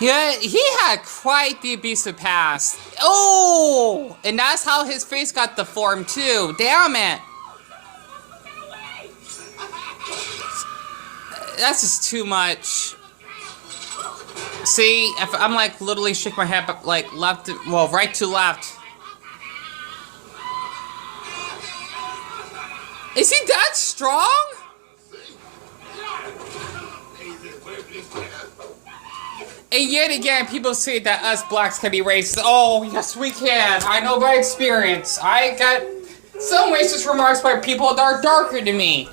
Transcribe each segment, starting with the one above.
Yeah, he had quite the abusive past. Oh, and that's how his face got deformed too. Damn it. That's just too much. See, if I'm like literally shake my head like left, well, right to left. Is he that strong? And yet again, people say that us blacks can be racist. Oh, yes, we can. I know by experience. I got some racist remarks by people that are darker than me.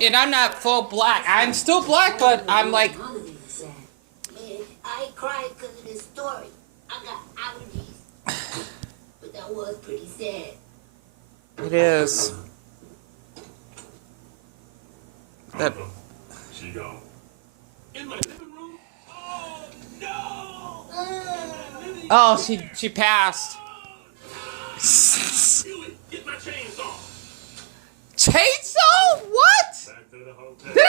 And I'm not full black. I'm still black, but I'm like... I cried because of this story. I got allergies. But that was pretty sad. It is. That... She gone. In my living room? Oh, no! Oh, she passed. Get my chainsaw. Chainsaw? What? Did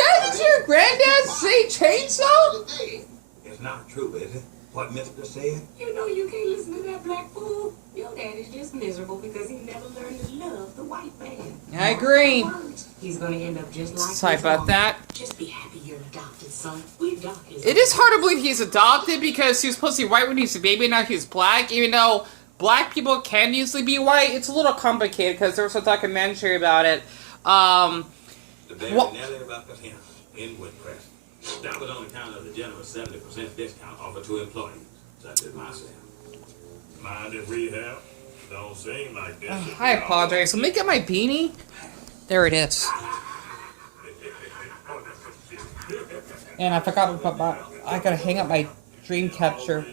I just hear Granddad say chainsaw? It's not true, is it? What Mr. said? You know you can't listen to that black fool. Your dad is just miserable because he never learned to love the white man. I agree. He's gonna end up just like Sorry about that. Just be happy you're adopted, son. We adopted. It is hard to believe he's adopted because he was supposed to be white when he was a baby, now he's black. Even though black people can usually be white, it's a little complicated because there was a documentary about it. The very Nelly Ruckus him in Woodcrest. That was on account of the generous 70% discount offered to employees, such as myself. Mind if we help? Don't seem like this. I apologize. Let me get my beanie. There it is. And I forgot to put my... I gotta hang up my dream catcher.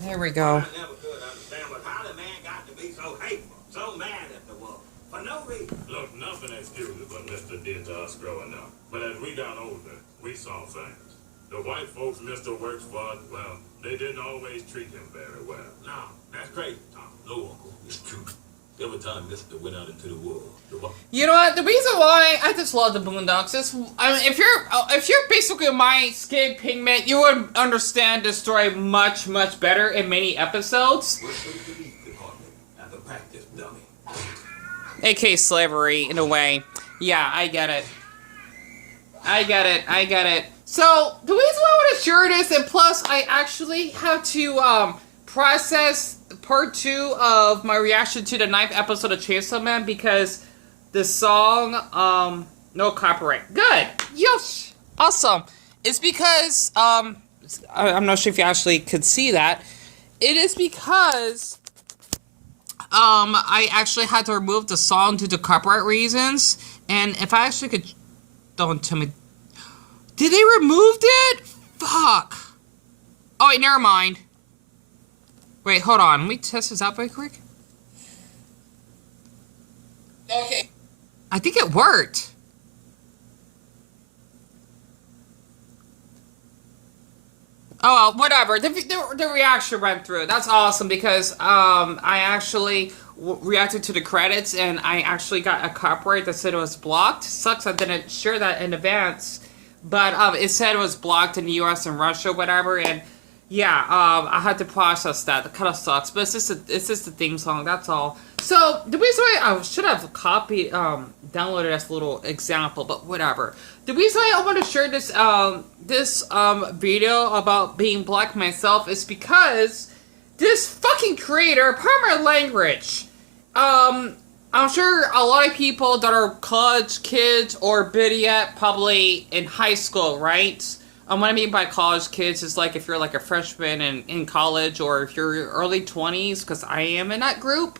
There we go. I never could understand what how the man got to be so hateful, so mad at the world, for no reason. Look, nothing excuses what Mr. did to us growing up. But as we got older, we saw things. The white folks Mr. works for, well, they didn't always treat him very well. No, that's crazy, Tom. No, Uncle, it's true. Every time Mr. went out into the world. You know what? The reason why I just love the Boondocks is, I mean, if you're basically my skin pigment, you would understand the story much, much better in many episodes. AK slavery, in a way. Yeah, I get it. I get it. So, the reason why I want to share this, and plus, I actually have to, process part 2 of my reaction to the 9th episode of Chainsaw Man, because the song, no copyright. Good! Yes! Awesome. It's because, I'm not sure if you actually could see that. It is because, I actually had to remove the song due to copyright reasons, and if I actually could... Don't tell me... Did they remove it? Fuck. Oh, wait, never mind. Wait, hold on. Let me test this out very quick. Okay. I think it worked. Oh, well, whatever. The reaction went through. That's awesome because I actually reacted to the credits and I actually got a copyright that said it was blocked. Sucks I didn't share that in advance. But it said it was blocked in the US and Russia, whatever, and yeah, I had to process that. That kind of sucks, but it's just a theme song, that's all. So, the reason why I should have downloaded this little example, but whatever. The reason why I want to share this, video about being black myself is because this fucking creator, Permanent Language, I'm sure a lot of people that are college kids, or better yet, probably in high school, right? What I mean by college kids is like if you're like a freshman in college, or if you're early 20s, because I am in that group.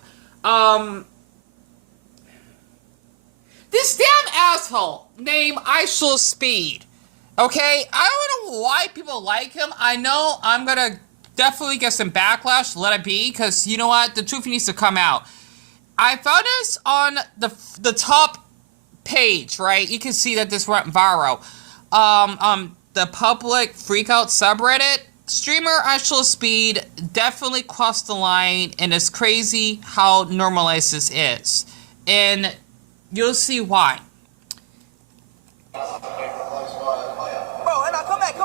This damn asshole named iShowSpeed. Okay? I don't know why people like him. I know I'm gonna definitely get some backlash. Let it be, because you know what? The truth needs to come out. I found this on the top page, right? You can see that this went viral. The PublicFreakout subreddit, streamer iShowSpeed definitely crossed the line, and it's crazy how normalized this is. And you'll see why. Bro, come back.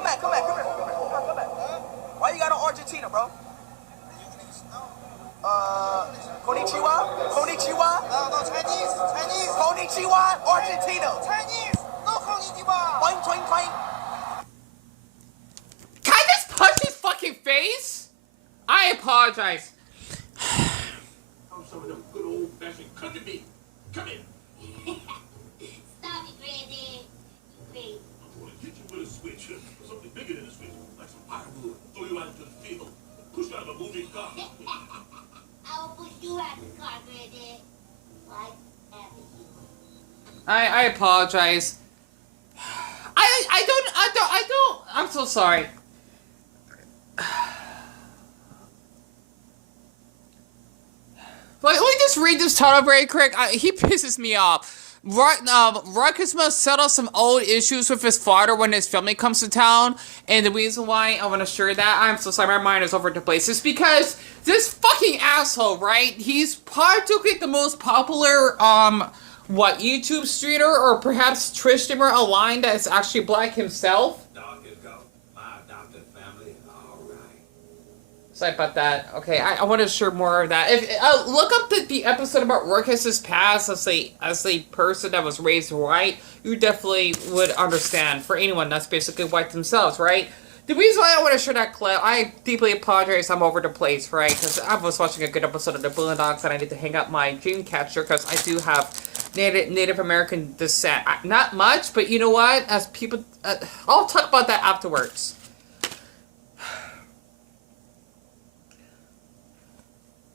apologize. I'm some of them good old-fashioned country beef. Come in. Stop it, Granddad. You crazy. I'm going to hit you with a switch. Something bigger than a switch. Like some firewood. Throw you out into the field. Push you out of a moving car. I will push you out of the car, Granddad. Like after you. I apologize. I don't. I'm so sorry. Let me just read this title very quick. He pisses me off. Ruckus must settle some old issues with his father when his family comes to town. And the reason why I want to share that, I'm so sorry, my mind is over the place, is because this fucking asshole, right? He's practically the most popular, YouTube streamer, or perhaps Twitch streamer aligned that is actually black himself. Dog is go. My adopted family. All right. Sorry about that. Okay, I want to share more of that. If look up the episode about Ruckus's past as a person that was raised white, you definitely would understand. For anyone that's basically white themselves, right? The reason why I want to share that clip, I deeply apologize. I'm over the place, right? Because I was watching a good episode of the Boondocks and I need to hang up my dream catcher because I do have Native American descent. Not much, but you know what? As people, I'll talk about that afterwards.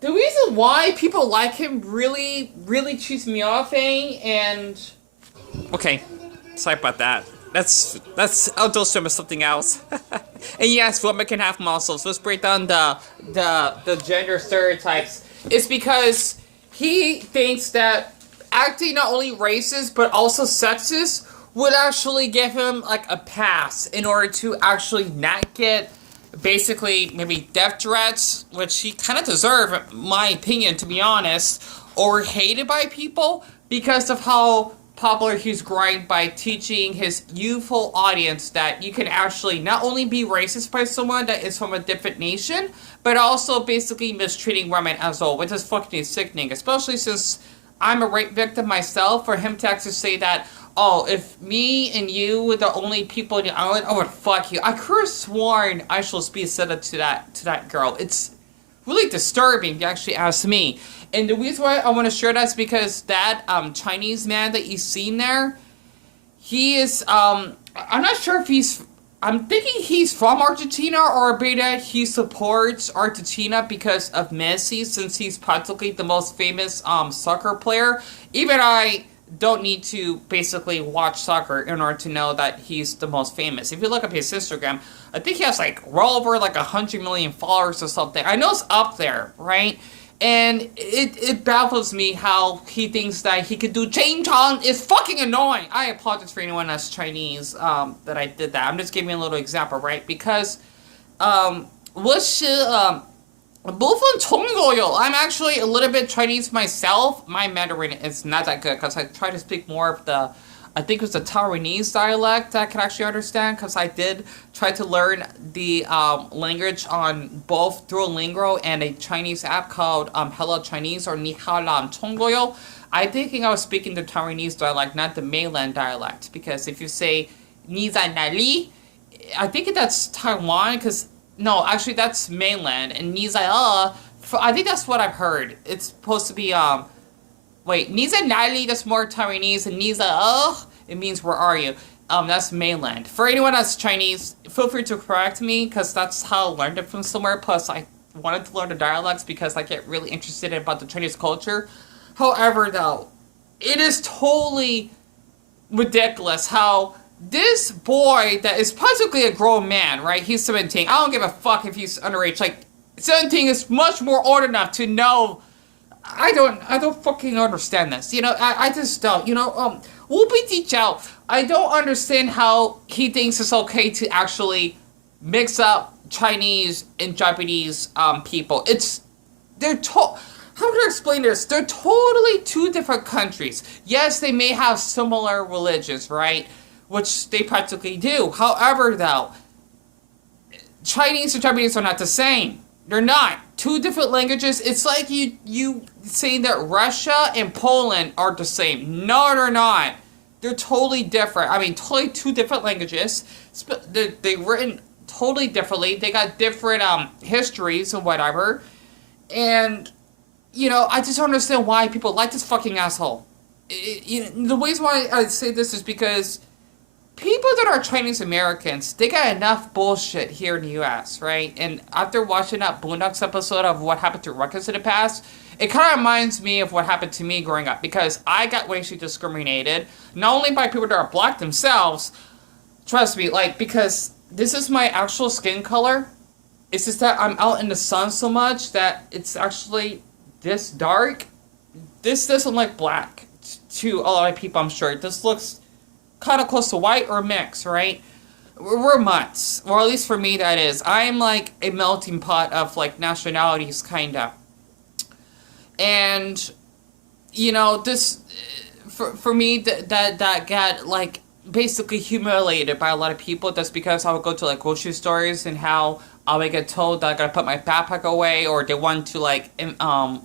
The reason why people like him really cheats me off, and okay, sorry about that. That's outdoor swim is something else. And yes, women can have muscles. Let's break down the gender stereotypes. It's because he thinks that acting not only racist but also sexist would actually give him like a pass in order to actually not get basically maybe death threats, which he kind of deserves, in my opinion, to be honest, or hated by people because of how popular he's growing by teaching his youthful audience that you can actually not only be racist by someone that is from a different nation, but also basically mistreating women as well, which is fucking sickening, especially since I'm a rape victim myself. For him to actually say that, oh, if me and you were the only people in the island, I would fuck you. I could have sworn iShowSpeed said it to that girl. It's really disturbing, if you actually ask me. And the reason why I want to share that is because that Chinese man that you seen there, he is, I'm not sure if he's, I'm thinking he's from Argentina, or beta he supports Argentina because of Messi, since he's practically the most famous soccer player. Even I don't need to basically watch soccer in order to know that he's the most famous. If you look up his Instagram, I think he has like well over like 100 million followers or something. I know it's up there, right? And it baffles me how he thinks that he could do Jane Chong. It's fucking annoying. I apologize for anyone that's Chinese that I did that. I'm just giving a little example, right? Because I'm actually a little bit Chinese myself. My Mandarin is not that good because I try to speak more of the, I think it was the Taiwanese dialect that I can actually understand, because I did try to learn the language on both Duolingo and a Chinese app called Hello Chinese, or Ni Hao Lam Chonggoyo. I think I was speaking the Taiwanese dialect, not the mainland dialect, because if you say Ni Zai Na Li, I think that's Taiwan, because no, actually that's mainland, and Ni Zai I think that's what I've heard. It's supposed to be wait, Niza Nali, that's more Taiwanese, and Niza, it means where are you? That's mainland. For anyone that's Chinese, feel free to correct me, because that's how I learned it from somewhere. Plus, I wanted to learn the dialects because I get really interested about the Chinese culture. However, though, it is totally ridiculous how this boy that is practically a grown man, right? He's 17. I don't give a fuck if he's underage. Like, 17 is much more old enough to know. I don't fucking understand this. You know, I just don't. You know, Wu Bi Jiao, I don't understand how he thinks it's okay to actually mix up Chinese and Japanese people. How do I explain this? They're totally two different countries. Yes, they may have similar religions, right? Which they practically do. However, though, Chinese and Japanese are not the same. They're not. Two different languages. It's like you saying that Russia and Poland are the same. No, they're not. They're totally different. I mean, totally two different languages. They're written totally differently. They got different histories and whatever. And, you know, I just don't understand why people like this fucking asshole. The reason why I say this is because people that are Chinese Americans, they got enough bullshit here in the U.S., right? And after watching that Boondocks episode of what happened to Ruckus in the past, it kind of reminds me of what happened to me growing up, because I got racially discriminated, not only by people that are black themselves, trust me, like, because this is my actual skin color. It's just that I'm out in the sun so much that it's actually this dark. This doesn't look black to a lot of people, I'm sure. This looks kind of close to white or mix, right? We're mutts, or at least for me that is. I'm like a melting pot of like nationalities, kinda. And you know, this for me that got like basically humiliated by a lot of people. That's because I would go to like grocery stores and how I would get told that I gotta put my backpack away, or they want to like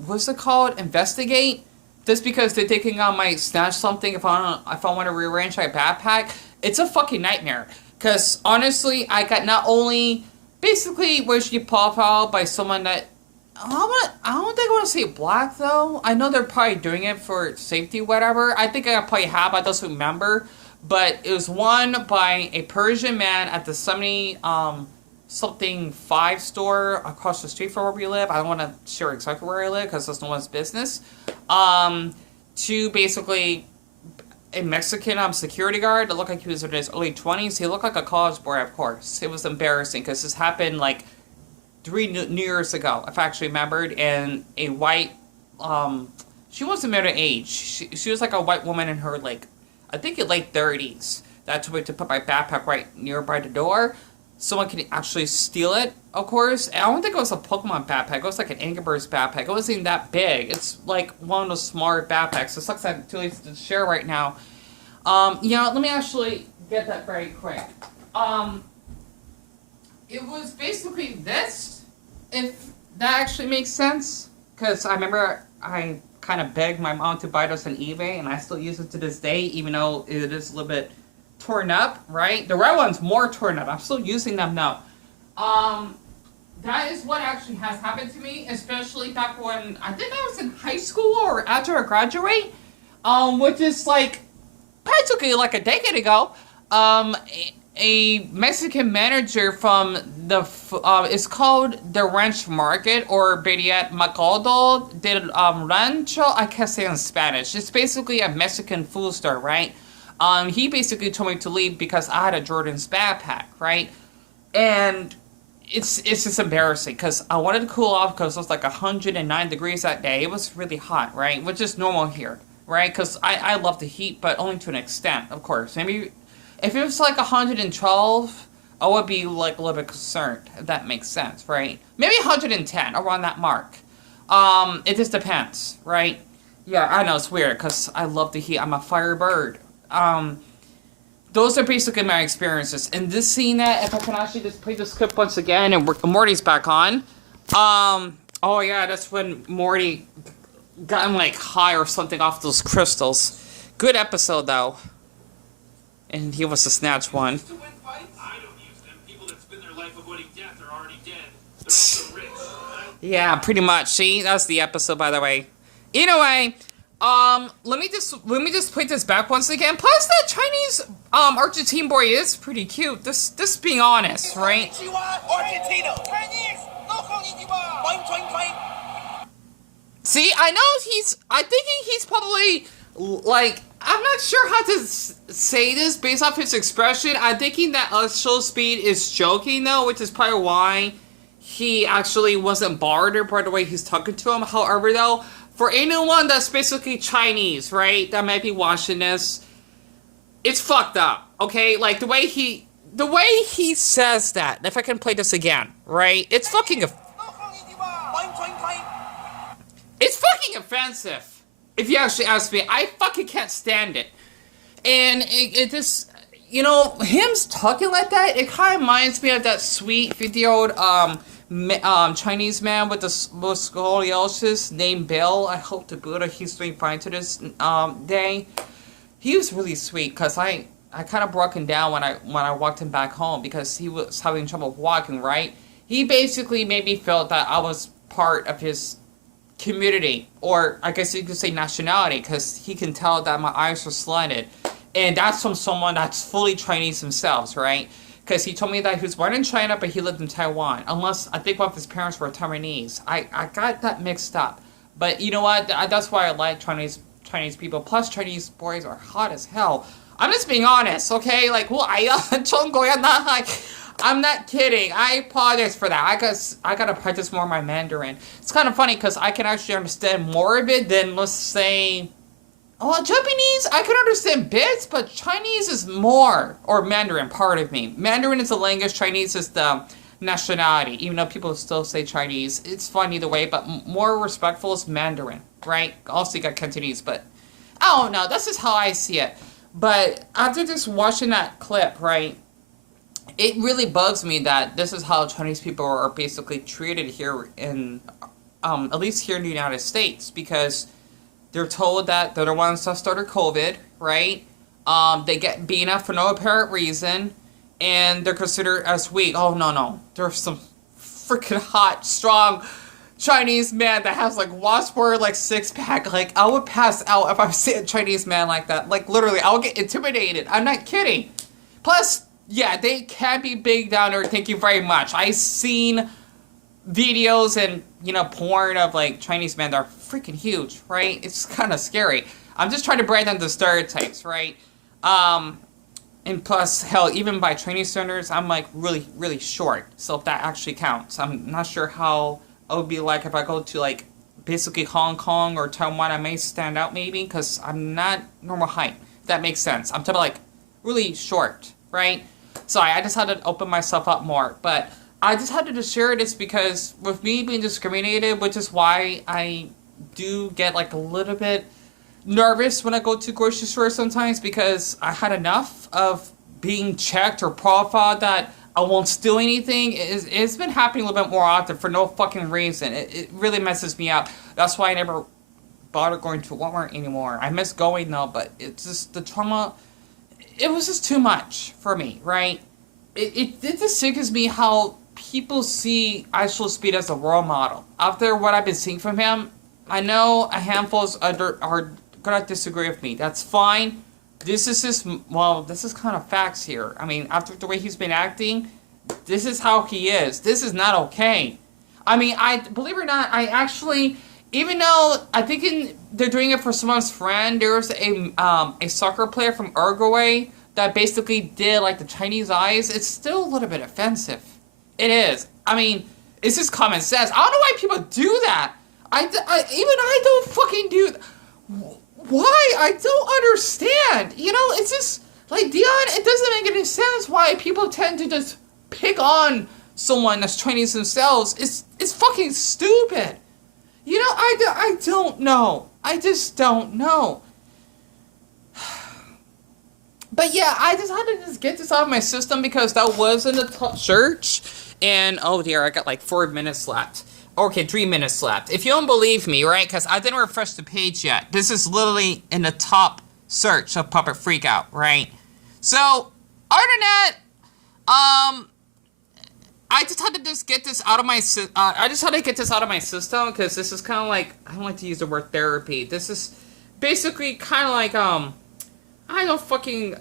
what's it called, investigate. Just because they're thinking I might snatch something if I want to rearrange my backpack. It's a fucking nightmare. Because honestly, I got not only basically racially profiled by someone that I don't think I want to say black though. I know they're probably doing it for safety, whatever. I think I probably have. I don't remember, but it was one by a Persian man at the 70 something 5 store across the street from where we live. I don't want to share exactly where I live because that's no one's business. To basically a Mexican security guard that looked like he was in his early 20s. He looked like a college boy, of course. It was embarrassing because this happened like 3 New Years ago, if I actually remembered. And a white, she wasn't middle age. She was like a white woman in her like, I think in late 30s. That's way to put my backpack right nearby the door. Someone can actually steal it, of course. I don't think it was a Pokemon backpack. It was like an Angry Birds backpack. It wasn't even that big. It's like one of those smart backpacks. It sucks that I'm too lazy to share right now. You know, let me actually get that very quick. It was basically this, if that actually makes sense. Because I remember I kind of begged my mom to buy this on eBay, and I still use it to this day, even though it is a little bit torn up, right? The red one's more torn up. I'm still using them now. That is what actually has happened to me, especially back when I think I was in high school or after I graduate, which is like practically like a decade ago. A Mexican manager from the it's called the Ranch Market, or better yet, Mercado del Rancho. I can't say in Spanish. It's basically a Mexican food store, right? He basically told me to leave because I had a Jordan's backpack, right? And it's just embarrassing because I wanted to cool off because it was like 109 degrees that day. It was really hot, right? Which is normal here, right? Because I love the heat, but only to an extent, of course. Maybe if it was like 112, I would be like a little bit concerned, if that makes sense, right? Maybe 110, around that mark. It just depends, right? Yeah, I know, it's weird because I love the heat. I'm a firebird. Those are basically my experiences. And this scene, if I can actually just play this clip once again, and Morty's back on. Oh yeah, that's when Morty got like high or something off those crystals. Good episode though. And he was to snatch one. I don't use them. People that spend their life avoiding death are already dead. They're also rich. Yeah, pretty much. See, that's the episode, by the way. Either way, let me just play this back once again. Plus, that Chinese Argentine boy is pretty cute. This being honest, right? See, I know I think he's probably like, I'm not sure how to say this based off his expression. I'm thinking that iShowSpeed is joking though, which is probably why he actually wasn't bothered by the way he's talking to him. However, though, for anyone that's basically Chinese, right, that might be watching this, it's fucked up, okay? Like, the way he says that, if I can play this again, right, it's fucking offensive. If you actually ask me, I fucking can't stand it. And it just, you know, him talking like that, it kind of reminds me of that sweet 50-year-old Chinese man with the scoliosis named Bill. I hope to Buddha he's doing fine to this day. He was really sweet because I kind of broke him down when I walked him back home because he was having trouble walking, right? He basically made me feel that I was part of his community, or I guess you could say nationality, because he can tell that my eyes are slanted. And that's from someone that's fully Chinese themselves, right? Because he told me that he was born in China, but he lived in Taiwan. Unless, I think one of his parents were Taiwanese. I got that mixed up. But you know what? That's why I like Chinese people. Plus, Chinese boys are hot as hell. I'm just being honest, okay? Like, I'm not kidding. I apologize for that. I gotta practice more my Mandarin. It's kind of funny because I can actually understand more of it than, let's say, well, Japanese, I can understand bits, but Chinese is more, or Mandarin, part of me. Mandarin is the language, Chinese is the nationality, even though people still say Chinese. It's fun either way, but more respectful is Mandarin, right? Also, you got Cantonese, but I don't know. That's just how I see it. But after just watching that clip, right, it really bugs me that this is how Chinese people are basically treated here in, at least here in the United States, because they're told that they're the ones that started COVID, right? They get beaten up for no apparent reason, and they're considered as weak. Oh, no. There's some freaking hot, strong Chinese man that has, like, washboard, like, six-pack. Like, I would pass out if I see a Chinese man like that. Like, literally, I would get intimidated. I'm not kidding. Plus, yeah, they can be big down there. Thank you very much. I've seen videos and, you know, porn of, like, Chinese men that are freaking huge, right? It's kind of scary. I'm just trying to break down the stereotypes, right? And plus, hell, even by training standards, I'm, like, really, really short. So if that actually counts. I'm not sure how it would be like if I go to, like, basically Hong Kong or Taiwan. I may stand out, maybe, because I'm not normal height. If that makes sense. I'm type of, like, really short, right? So I just had to open myself up more. But I just had to just share this because with me being discriminated, which is why I do get, like, a little bit nervous when I go to grocery stores sometimes, because I had enough of being checked or profiled that I won't steal anything. It's been happening a little bit more often for no fucking reason. It really messes me up. That's why I never bother going to Walmart anymore. I miss going though, but it's just the trauma. It was just too much for me, right? It just sickens me how people see iShowSpeed as a role model. After what I've been seeing from him, I know a handful are gonna disagree with me. That's fine. This is just, well, this is kind of facts here. I mean, after the way he's been acting, this is how he is. This is not okay. I mean, believe it or not, I actually, even though I think they're doing it for someone's friend, there's a soccer player from Uruguay that basically did, like, the Chinese eyes. It's still a little bit offensive. It is. I mean, it's just common sense. I don't know why people do that. I don't fucking do that. Why? I don't understand. You know, it's just, like, Dion, it doesn't make any sense why people tend to just pick on someone that's Chinese themselves. It's fucking stupid. You know, I don't know. I just don't know. But yeah, I just had to just get this out of my system because that was in the top search. And, oh dear, I got like 4 minutes left. Okay, 3 minutes left. If you don't believe me, right, because I didn't refresh the page yet. This is literally in the top search of PublicFreakout, right? So, other than that, I just had to just get this out of my system because this is kind of like, I don't like to use the word therapy. This is basically kind of like, I don't fucking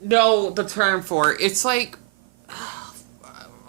know the term for it. It's like,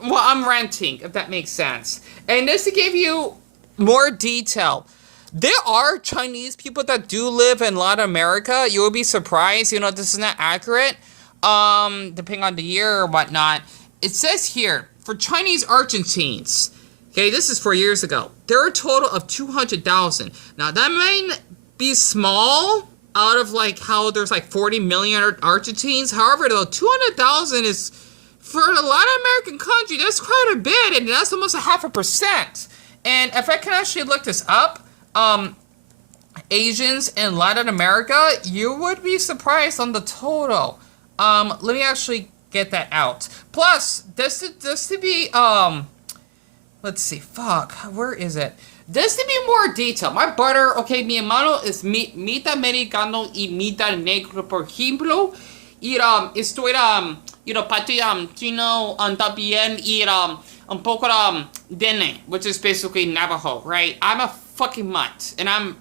well, I'm ranting, if that makes sense. And just to give you more detail, there are Chinese people that do live in Latin America. You will be surprised. You know, this is not accurate, depending on the year or whatnot. It says here, for Chinese Argentines, okay, this is 4 years ago, there are a total of 200,000. Now, that might be small out of, like, how there's, like, 40 million Argentines. However, though, 200,000 is, for a Latin American country, that's quite a bit, and that's almost 0.5%. And if I can actually look this up, Asians in Latin America, you would be surprised on the total. Let me actually get that out. Plus, this to be, let's see, fuck, where is it? This to be more detailed. My butter, okay, mi hermano es mitad americano y mitad negro, por ejemplo. Y, esto era, para ti, chino, también ir, un poco, dene, which is basically Navajo, right? I'm a fucking mutt, and I'm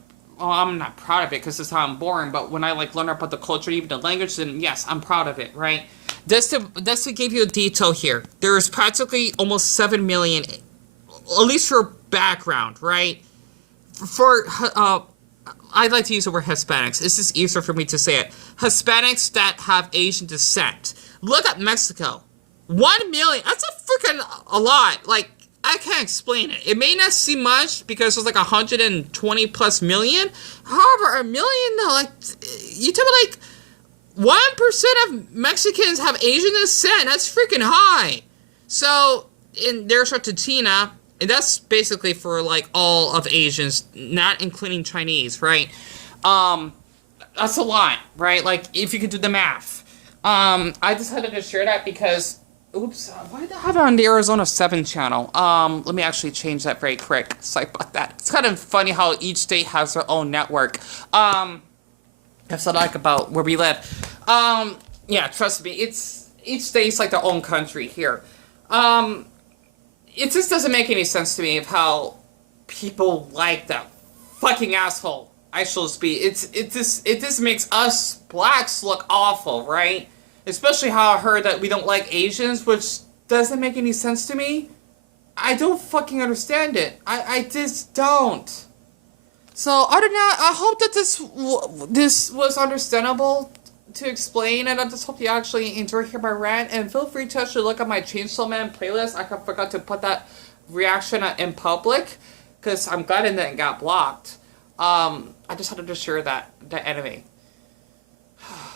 not proud of it because it's how I'm born, but when I, like, learn about the culture, even the language, then yes, I'm proud of it, right? Just to give you a detail here, there's practically almost 7 million, at least for background, right? For, I'd like to use the word Hispanics. It's just easier for me to say it. Hispanics that have Asian descent. Look at Mexico. 1 million. That's a lot. Like, I can't explain it. It may not seem much because there's like 120 plus million. However, a million, though, like, you tell me, like, 1% of Mexicans have Asian descent. That's freaking high. So, there's Argentina, and that's basically for, like, all of Asians, not including Chinese, right? That's a lot, right? Like, if you could do the math. I decided to share that because, oops, why did I have it on the Arizona 7 channel? Let me actually change that very quick. Sorry about that. It's kind of funny how each state has their own network. That's what I like about where we live. Yeah, trust me, each state's like their own country here. It just doesn't make any sense to me of how people like that fucking asshole iShowsSpeed. It just makes us blacks look awful, right? Especially how I heard that we don't like Asians, which doesn't make any sense to me. I don't fucking understand it. I just don't. So, other than that, I hope that this was understandable to explain, and I just hope you actually enjoy hearing my rant, and feel free to actually look at my Chainsaw Man playlist. I forgot to put that reaction in public, because I'm glad it got blocked. I just wanted to share that anime.